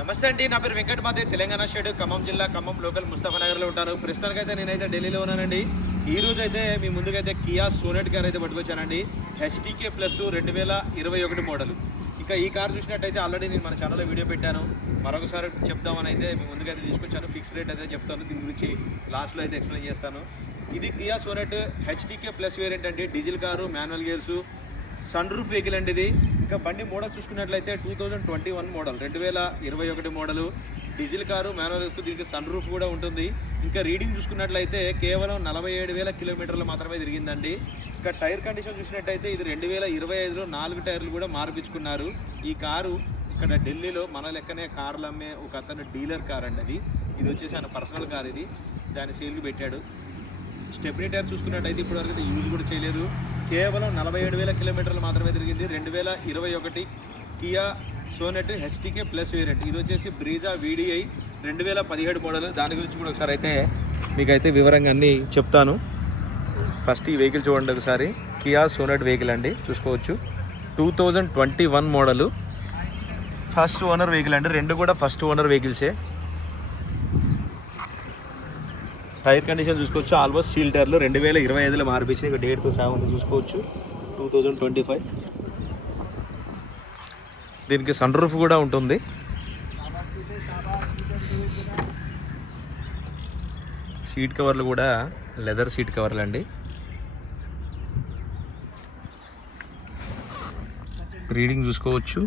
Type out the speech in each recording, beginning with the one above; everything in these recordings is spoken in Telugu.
నమస్తే అండి నా పేరు వెంకట మాదే తెలంగాణ స్టేట్ ఖమ్మం జిల్లా ఖమ్మం లోకల్ ముస్తాఫానగర్లో ఉంటాను. ప్రస్తుతానికైతే నేనైతే ఢిల్లీలో ఉన్నానండి. ఈ రోజు అయితే మీ ముందుకైతే కియా సోనెట్ కార్ అయితే పట్టుకొచ్చానండి. హెచ్టీకే ప్లస్ రెండు వేల ఇరవై ఒకటి మోడల్. ఇంకా ఈ కార్ చూసినట్టయితే ఆల్రెడీ నేను మన ఛానల్లో వీడియో పెట్టాను. మరొకసారి చెప్దామని అయితే మీ ముందుకైతే తీసుకొచ్చాను. ఫిక్స్ రేట్ అయితే చెప్తాను. దీని గురించి లాస్ట్లో అయితే ఎక్స్ప్లెయిన్ చేస్తాను. ఇది Kia Sonet HTK plus variant అండి. Diesel car manual gears sun roof vehicle అండి ఇది. ఇంకా బండి మోడల్ చూసుకున్నట్లయితే two thousand twenty one model రెండు వేల ఇరవై ఒకటి మోడలు. డీజిల్ కారు మాన్యువల్ వేసుకు దీనికి సన్ రూఫ్ కూడా ఉంటుంది. ఇంకా రీడింగ్ చూసుకున్నట్లయితే కేవలం నలభై ఏడు వేల కిలోమీటర్లు మాత్రమే తిరిగిందండి. ఇంకా టైర్ కండిషన్ చూసినట్టయితే ఇది రెండు వేల ఇరవై ఐదులో నాలుగు టైర్లు కూడా మార్పించుకున్నారు. ఈ కారు ఇక్కడ ఢిల్లీలో మన లెక్కనే కార్లు అమ్మే ఒక అతను డీలర్ కార్ అండి అది. ఇది వచ్చేసి ఆయన పర్సనల్ కార్ ఇది. దాని సేల్కి పెట్టాడు. స్టెప్నీ టైర్ చూసుకున్నట్టయితే ఇప్పటివరకు యూజ్ కూడా చేయలేదు. కేవలం నలభై ఏడు వేల కిలోమీటర్లు మాత్రమే తిరిగింది. రెండు వేల ఇరవై ఒకటి Kia Sonet HTK plus variant. ఇది వచ్చేసి బ్రీజా వీడిఐ రెండు వేల పదిహేడు మోడల్. దాని గురించి కూడా ఒకసారి అయితే మీకైతే వివరంగా అన్నీ చెప్తాను. ఫస్ట్ ఈ వెహికల్ చూడండి ఒకసారి. కియా సోనెట్ వెహికల్ అండి. చూసుకోవచ్చు. Two thousand twenty one model. First owner vehicle అండి. రెండు కూడా ఫస్ట్ ఓనర్ వెహికల్సే. టైర్ కండిషన్ చూసుకోవచ్చు. ఆల్మోస్ట్ సీల్ టైర్లు రెండు వేల ఇరవై ఐదులో మార్పించిన ఇక డేట్తో సహా ఉంది చూసుకోవచ్చు. Two thousand twenty five. దీనికి సన్ రూఫ్ కూడా ఉంటుంది. సీట్ కవర్లు కూడా లెదర్ సీట్ కవర్లు అండి. రీడింగ్ చూసుకోవచ్చు.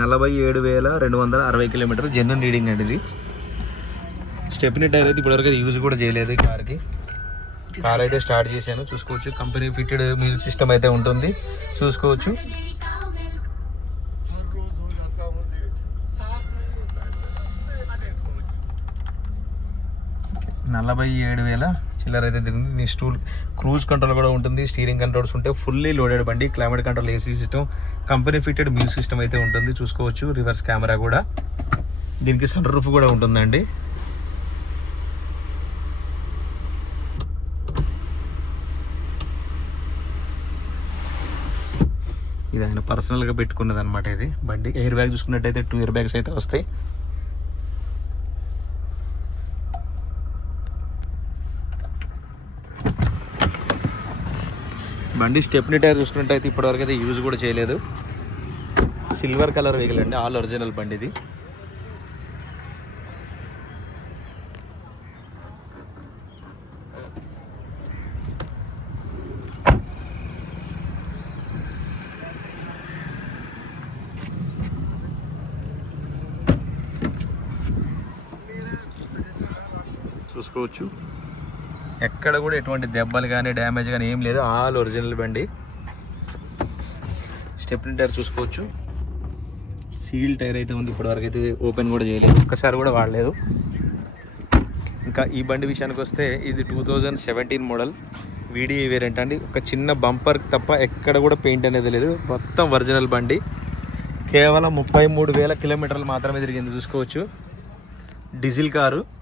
నలభై ఏడు వేల రెండు వందల అరవై కిలోమీటర్ జెన్యున్ రీడింగ్ అండి ఇది. చెప్పిన టైర్ అయితే ఇప్పటివరకు యూజ్ కూడా చేయలేదు కార్కి కార్ అయితే స్టార్ట్ చేశాను. చూసుకోవచ్చు. కంపెనీ ఫిట్టెడ్ మ్యూజిక్ సిస్టమ్ అయితే ఉంటుంది. చూసుకోవచ్చు. నలభై ఏడు వేల చిల్లర అయితే తిరిగింది. నీ స్టూల్ క్రూజ్ కంట్రోల్ కూడా ఉంటుంది. స్టీరింగ్ కంట్రోల్స్ ఉంటే ఫుల్లీ లోడెడ్ బండి climate control AC system company fitted music system అయితే ఉంటుంది. చూసుకోవచ్చు. రివర్స్ కెమెరా కూడా. దీనికి సన్ రూఫ్ కూడా ఉంటుందండి. ఇది ఆయన పర్సనల్గా పెట్టుకున్నది అనమాట ఇది. బండి ఎయిర్ బ్యాగ్ చూసుకున్నట్టయితే టూ ఇయర్ బ్యాగ్స్ అయితే వస్తాయి. బండి స్టెప్ని టైర్ చూసుకున్నట్టయితే ఇప్పటివరకు అయితే యూజ్ కూడా చేయలేదు. సిల్వర్ కలర్ వెహికల్ అండి. ఆల్ ఒరిజినల్ బండి ఇది. చూసుకోవచ్చు. ఎక్కడ కూడా ఎటువంటి దెబ్బలు కానీ డ్యామేజ్ కానీ ఏం లేదు. ఆల్ ఒరిజినల్ బండి. స్టెప్నీ టైర్ చూసుకోవచ్చు. సీల్ టైర్ అయితే ఉంది. ఇప్పటివరకు అయితే ఓపెన్ కూడా చేయలేదు. ఒక్కసారి కూడా వాడలేదు. ఇంకా ఈ బండి విషయానికి వస్తే ఇది two thousand seventeen model. Video variant అండి. ఒక చిన్న బంపర్ తప్ప ఎక్కడ కూడా పెయింట్ అనేది లేదు. మొత్తం ఒరిజినల్ బండి. కేవలం ముప్పై మూడు వేల కిలోమీటర్లు మాత్రమే తిరిగింది. చూసుకోవచ్చు. Diesel car.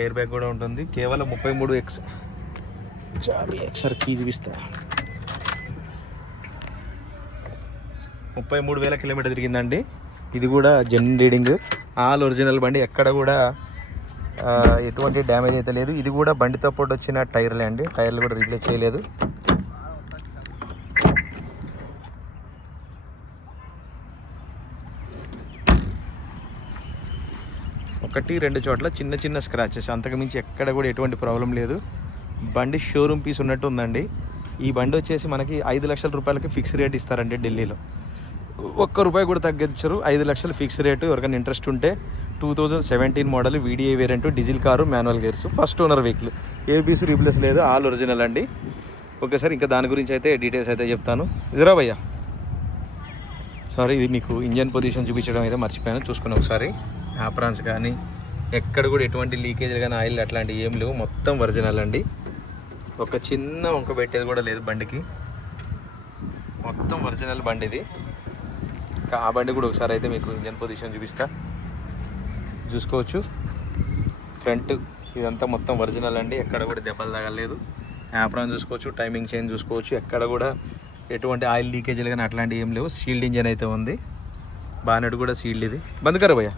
ఎయిర్ బ్యాగ్ కూడా ఉంటుంది. కేవలం ముప్పై మూడు ఎక్స్ చాలు ఒకసారి కీ చూపిస్తా ముప్పై మూడు వేల కిలోమీటర్ తిరిగిందండి. ఇది కూడా జెన్యున్ రీడింగ్ ఆల్ ఒరిజినల్ బండి. ఎక్కడ కూడా ఎటువంటి డ్యామేజ్ అయితే లేదు. ఇది కూడా బండితో పాటు వచ్చిన టైర్లే అండి. టైర్లు కూడా రీప్లేస్ చేయలేదు. ఒకటి రెండు చోట్ల చిన్న చిన్న స్క్రాచెస్ అంతకుమించి ఎక్కడ కూడా ఎటువంటి ప్రాబ్లం లేదు. బండి షోరూమ్ పీస్ ఉన్నట్టు ఉందండి. ఈ బండి వచ్చేసి మనకి ఐదు లక్షల రూపాయలకి ఫిక్స్ రేట్ ఇస్తారండి ఢిల్లీలో. ఒక్క రూపాయి కూడా తగ్గించరు. ఐదు లక్షలు ఫిక్స్ రేటు ఎవరికైనా ఇంట్రెస్ట్ ఉంటే two thousand seventeen model video variant diesel car manual gears first owner vehicle ABC replace లేదు ఆల్ ఒరిజినల్ అండి. ఓకే సార్ ఇంకా దాని గురించి అయితే డీటెయిల్స్ అయితే చెప్తాను. ఇదిరా భయ్యా. సారీ ఇది మీకు ఇంజన్ పొజిషన్ చూపించడం అయితే మర్చిపోయాను. చూసుకుని ఒకసారి. యాప్రాన్స్ కానీ ఎక్కడ కూడా ఎటువంటి లీకేజ్ కానీ ఆయిల్ అట్లాంటివి ఏం లేవు. మొత్తం ఒరిజినల్ అండి. ఒక చిన్న వంక పెట్టేది కూడా లేదు బండికి. మొత్తం ఒరిజినల్ బండి ఇది. ఇంకా ఆ బండి కూడా ఒకసారి అయితే మీకు ఇంజన్ పొజిషన్ చూపిస్తా. చూసుకోవచ్చు. ఫ్రంట్ ఇదంతా మొత్తం ఒరిజినల్ అండి. ఎక్కడ కూడా దెబ్బలు తగలేదు యాప్రాన్ చూసుకోవచ్చు టైమింగ్ చైన్ చూసుకోవచ్చు. ఎక్కడ కూడా ఎటువంటి ఆయిల్ లీకేజీలు కానీ అట్లాంటివి ఏం లేవు. సీల్డ్ ఇంజన్ అయితే ఉంది. బానెట్ కూడా సీల్డ్ ఇది. బంద్ కరా భయ్యా.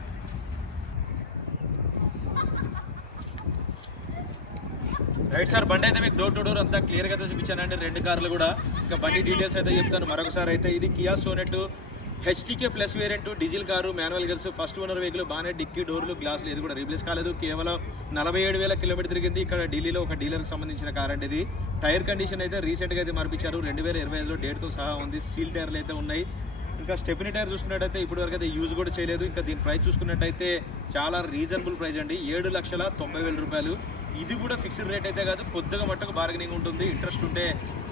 రైట్ సార్ బండి అయితే మీకు డోర్ టు డోర్ అంతా క్లియర్గా చూపించానండి. రెండు కార్లు కూడా. ఇంకా బండి డీటెయిల్స్ అయితే చెప్తాను మరొకసారి అయితే. ఇది Kia Sonet HTK plus variant diesel car manual gears first owner vehicle బాగానే డిక్కీ డోర్లు గ్లాసులు ఇది కూడా రీప్లేస్ కాలేదు. కేవలం నలభై ఏడు వేల కిలోమీటర్ తిరిగింది. ఇక్కడ ఢిల్లీలో ఒక డీలర్కి సంబంధించిన కార్ అండి ఇది. టైర్ కండిషన్ అయితే రీసెంట్గా అయితే మార్పించారు రెండు వేల ఇరవై ఐదులో డేట్తో సహా ఉంది. సీల్ టైర్లు అయితే ఉన్నాయి. ఇంకా స్టెప్ని టైర్ చూసుకున్నట్టయితే ఇప్పటి వరకు అయితే యూజ్ కూడా చేయలేదు. ఇంకా దీని ప్రైస్ చూసుకున్నట్టయితే చాలా రీజనబుల్ ప్రైస్ అండి. ఏడు లక్షల తొంభై వేల రూపాయలు. ఇది కూడా ఫిక్స్డ్ రేట్ అయితే కాదు పొద్దుగా మట్టుకు బార్గెనింగ్ ఉంటుంది. ఇంట్రెస్ట్ ఉంటే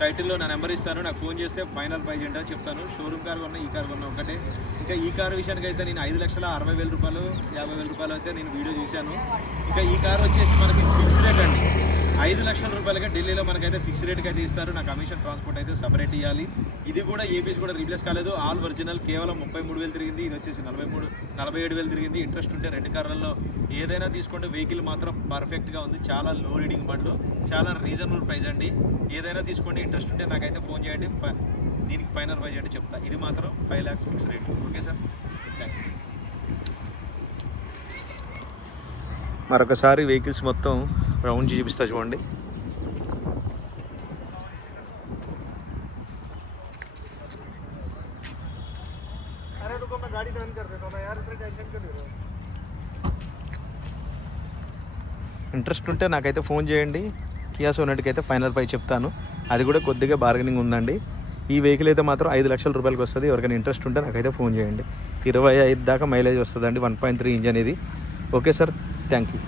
టైటిల్లో నా నెంబర్ ఇస్తాను. నాకు ఫోన్ చేస్తే ఫైనల్ ప్రైజ్ ఏంటో చెప్తాను. షోరూమ్ కార్ కొన్నా ఈ కార్ కొన్నా ఒకటే. ఇంకా ఈ కార్ విషయానికి అయితే నేను ఐదు లక్షల అరవై వేల రూపాయలు యాభై వేల రూపాయలు అయితే నేను వీడియో చూశాను ఇంకా ఈ కార్ వచ్చేసి మనకి ఫిక్స్ రేట్ అండి. ఐదు లక్షల రూపాయలకి ఢిల్లీలో మనకైతే ఫిక్స్ రేట్కి అయితే ఇస్తారు. నా కమిషన్ ట్రాన్స్పోర్ట్ అయితే సపరేట్ ఇవ్వాలి ఇది కూడా ఏపీస్ కూడా రీప్లేస్ కాలేదు. ఆల్ ఒరిజినల్ కేవలం ముప్పై మూడు వేలు తిరిగింది. ఇది వచ్చేసి నలభై మూడు నలభై ఏడు వేలు తిరిగింది. ఇంట్రెస్ట్ ఉంటే రెండు కార్లలో ఏదైనా తీసుకోండి. వెహికల్ మాత్రం పర్ఫెక్ట్గా ఉంది. చాలా లో రీడింగ్ బండ్లు. చాలా రీజనబుల్ ప్రైస్ అండి. ఏదైనా తీసుకోండి. ఇంట్రెస్ట్ ఉంటే నాకైతే ఫోన్ చేయండి. దీనికి ఫైనల్ ప్రైజ్ అంటే చెప్తా. ఇది మాత్రం five lakhs fix rate okay sir thank you మరొకసారి వెహికల్స్ మొత్తం రౌండ్ చూపిస్తా చూడండి. ఇంట్రెస్ట్ ఉంటే నాకైతే ఫోన్ చేయండి. కియా సోనట్కి అయితే ఫైనల్ పై చెప్తాను. అది కూడా కొద్దిగా బార్గెనింగ్ ఉందండి. ఈ వెహికల్ అయితే మాత్రం ఐదు లక్షల రూపాయలకి వస్తుంది. ఎవరికైనా ఇంట్రెస్ట్ ఉంటే నాకైతే ఫోన్ చేయండి. ఇరవై ఐదు దాకా మైలేజ్ వస్తుందండి. వన్ పాయింట్ త్రీ ఇంజన్ ఇది. Okay sir thank you